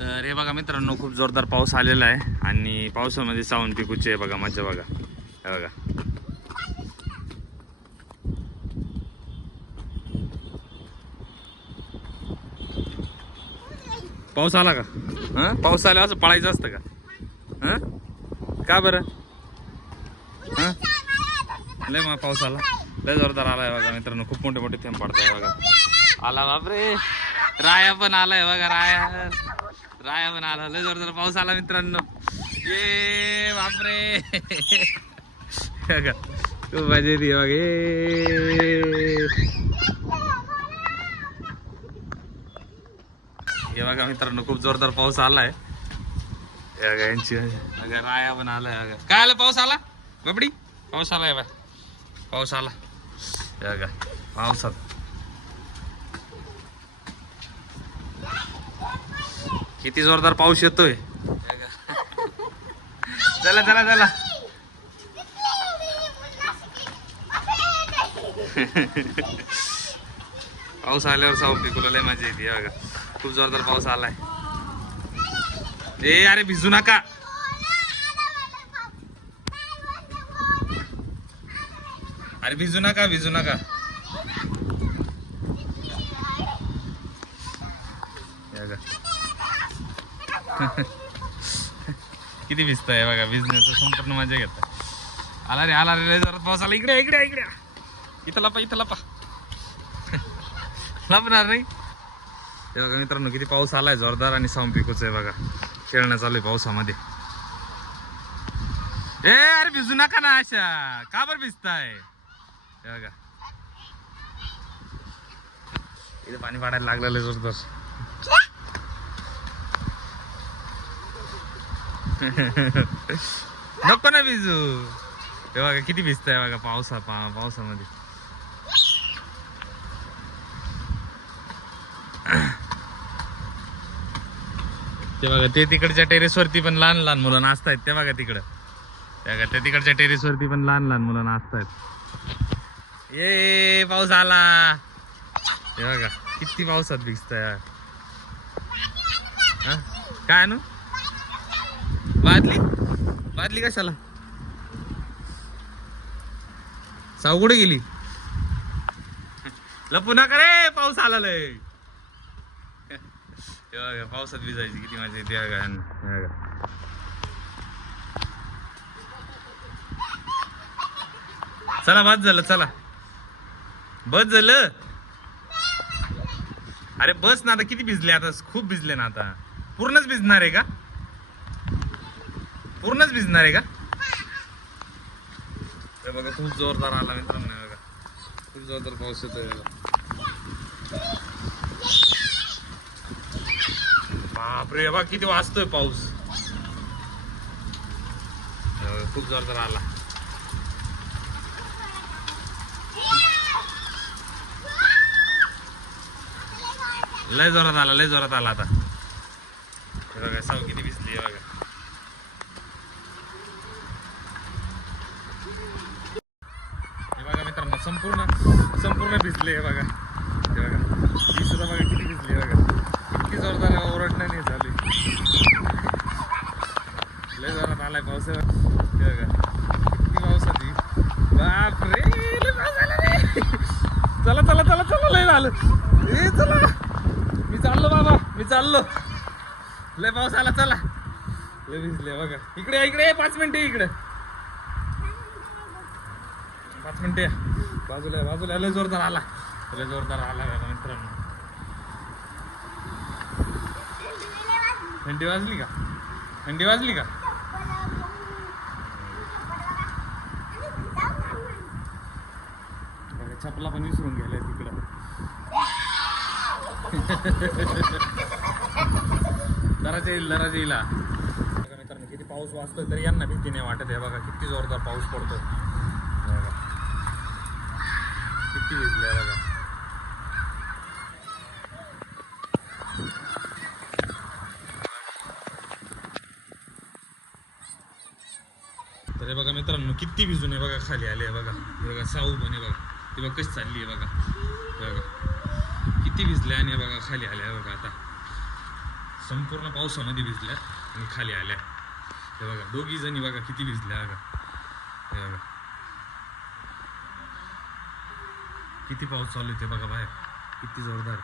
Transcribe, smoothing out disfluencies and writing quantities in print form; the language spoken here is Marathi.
तर हे बघा मित्रांनो, खूप जोरदार पाऊस आलेला आहे आणि पावसामध्ये सावून पिकूचे बघा मजा बघा. हे बघा पाऊस आला का? पाऊस आला असं पळायचं असतं का? का बरं? लय मग पाऊस आला, लय जोरदार आलाय बघा मित्रांनो. खूप मोठे मोठे थेंब पडताय बघा. आला बापरे, राया पण आलाय बघा. राया पण आला. लय जोरदार पाऊस आला मित्रांनो. ये बापरे खूप मजा येते बघ. हे बघा मित्रांनो, खूप जोरदार पाऊस आलाय. यांची राया पण आलाय. काय आलं? पाऊस आला बाबडी, पाऊस आलाय बाय, पाऊस आला. हे बघा पावसात किती जोरदार पाऊस येतोय. चला चला चला पाऊस आल्यावर सावून पिकूला लय मजा येते. बघा खूप जोरदार पाऊस आलाय. ए अरे भिजू नका. अरे भिजू नका, भिजू नका. किती भिजताय बघा. भिजण्याचं संपूर्ण मजा घेता. आला रे, आला रे, जरा पाऊस आला. इकडे इकडे इकडे, इथं लपा, इथं लपा. लपणार नाही. हे बघा मित्रांनो, किती पाऊस आलाय जोरदार आणि सावून पिकूच आहे बघा. खेळणं चालू आहे पावसामध्ये. ए अरे भिजू नका ना अशा, का बरं भिजताय? हे बघा इथे पाणी पाडायला लागलेलं जोरदार. नको ना भिजू. हे बघा किती भिजताय बघा पावसामध्ये. ते बघा ते तिकडच्या टेरेसवरती पण लहान लहान मुलं नाचतायत. ते बघा तिकडं, ते बघा ते तिकडच्या टेरेसवरती पण लहान लहान मुलं नाचतायत. ये पाऊस आला. हे बघा किती पावसात भिजताय. काय आणू? बादली? बादली कशाला? साऊ कुठे गेली? लपू नका रे, पाऊस आला लय. बघा पावसात भिजायची किती मजा येते. चला बस झालं, चला बस झालं. अरे बस ना आता. किती भिजले आता? खूप भिजले ना आता. पूर्णच भिजणार आहे का? पूर्णच भिजणार आहे का? हे बघा खूप जोरदार आला मित्रांनो. बघा खूप जोरदार पाऊस येतोय. बापरे बघा किती वाजतोय पाऊस. खूप जोरदार आला. लय जोरात आला, लय जोरात आला आता. हे बघा साव किती भिजली. बघा हे बघा मित्रांनो, संपूर्ण भिजले. हे बघा, हे बघा ही सुद्धा बघा किती भिजली. बघा किती जोरदार ओरडणं नाही झाली. लय जोरात आलाय पाऊस. हे बघा किती पावसात. बापरे लय पाऊस आला रे. चला चला चला चला, लय झालं. ए चला, मी चाललो बाबा, मी चाललो. लय पाऊस आला, चला. लय भिजले बघा. इकडे इकडे 5 मिनिटे इकडे, 5 मिनिटे बाजूला बाजूला. लय जोरदार आला, लय जोरदार आला मित्रांनो. थंडी वाजली का? थंडी वाजली का? चपला पण विसरून गेलाय तिकडं. दराच्या येईल. मित्रांनो किती पाऊस वाजतोय तरी यांना भीती नाही वाटत आहे. बघा किती जोरदार पाऊस पडतोय. बघा किती भिजले. बघा तर हे बघा मित्रांनो किती भिजून आहे. बघा खाली आले. बघा बघा साऊ पण आहे. बघा ती बघ कशी चालली आहे. बघा बघा किती भिजले आणि बघा खाली आले. बघा आता संपूर्ण पावसामध्ये भिजल्या आणि खाली आल्या. हे बघा दोघी जणी बघा किती भिजल्या बघा. हे बघा किती पाऊस चालू आहे ते बघा बाहेर, किती जोरदार.